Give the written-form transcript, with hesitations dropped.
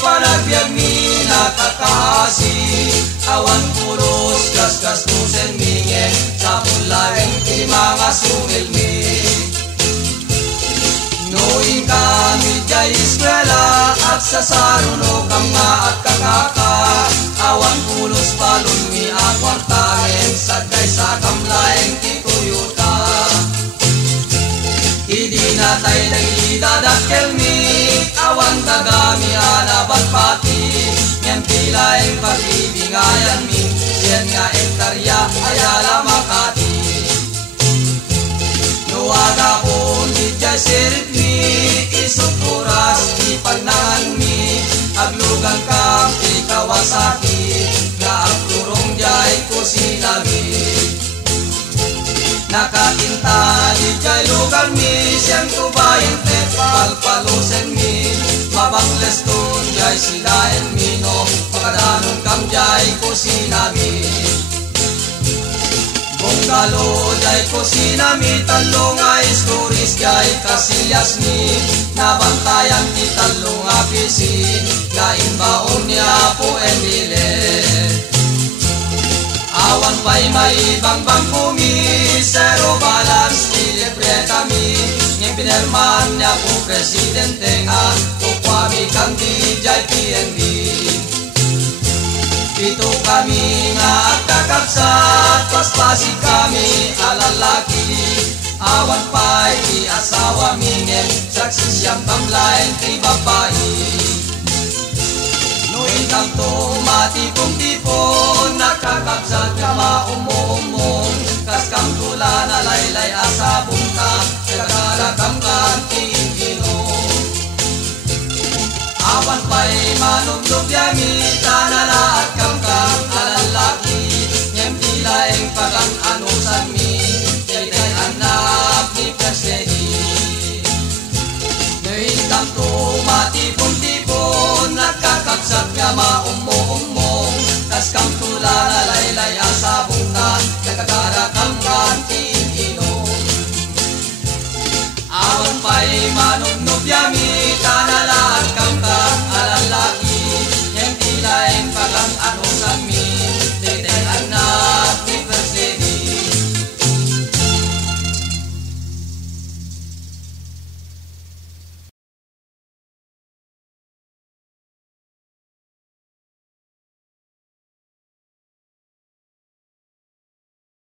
panagbiag mi nakakasi awan pulos gas tusen mingen sa pulaweng ti mga sungil mi noing kami jay eskwela at sa saruno kam nga at kakaka awan pulos palun mi akwartagen sagay sa kamlaeng ti Toyota idi natay nagidadakkel mi awan tagami anabat pati ngan pilaeng pagibingayan mi yan nga ektarya ayala Makati nuwaga pun di jay sirit mi isok oras di pagnangan mi aglugan kam ti Kawasaki nga agturong jay ko sinabi nakakinta di jay lugar mi siyang tubayin te palpalusen mi mabangles tun jay sidayan mi no pagkadanong kam jay ko sinabi Bungalo jay ko sinami talo nga stories jay kasilyas mi nabantayan ti talo nga pisin nga inbaon niya po Emile awan pa'y maibang bangkumi zero balance ilibreta mi ng pinirman niya po presidente nga tukwami kang di jay PNB ito kami nga kakabsat paspasi kami alalaki awan pa'y di asawa mingen saksi siyang kamlaeng ti babae noin kang tumatipong-tipon nakakabsat ka maumumong kas kang tula na laylay asabong ka kagalakam kan ti Inginom awan pa'y manumdog yami tanala at kang